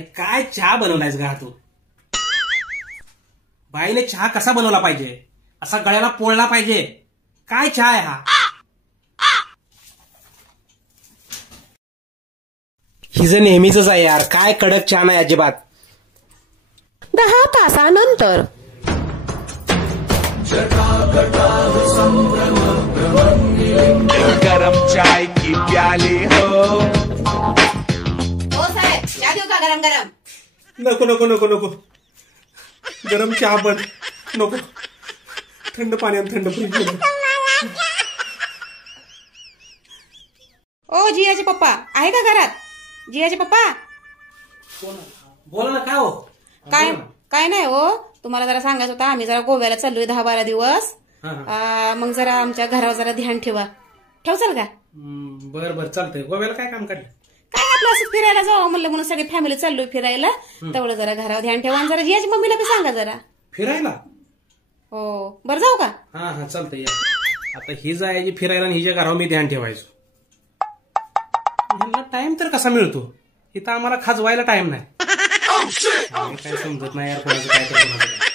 अरे काय चहा बनवलायस गा तू? बाईने चहा कसा बनवला पाहिजे? असा गळ्याला पोळला पाहिजे. काय चहा आहे हा? हिचं नेहमीच आहे यार, काय कडक चहा नाही अजिबात. 10 तासानंतर गरम चाय की प्याली हो. साहेब चहा देऊ का गरम गरम? नको नको नको नको, गरम चहा पण नको, थंड पाण्यात थंड फ्रीज. ओ जियाचे पप्पा आहे का घरात? जियाचे पप्पा बोला ना. काय हो? काय काय नाही हो, तुम्हाला जरा सांगायचं होतं. आम्ही जरा गोव्याला चाललोय 10-12 दिवस. मग जरा आमच्या घरावर जरा ध्यान ठेवा. ठेवचाल का? बर बर चालतंय. गोव्याला काय काम काढलं? काय आपलं असं फिरायला जावं म्हणलं म्हणून सगळी फॅमिली चाललोय फिरायला. तेवढं जरा घरावर ध्यान ठेवा आणि जरा जियाची मम्मीला बी सांगा जरा. फिरायला? हो बरं जाऊ का? हा हा चालतंय. आता ही जायची फिरायला आणि हिच्या घरावर मी ध्यान ठेवायचो. ह्यांना टाइम तर कसा मिळतो? इथं आम्हाला खाजवायला टाइम नाही. काय समजत नाही यार कोणाचं काय करतो.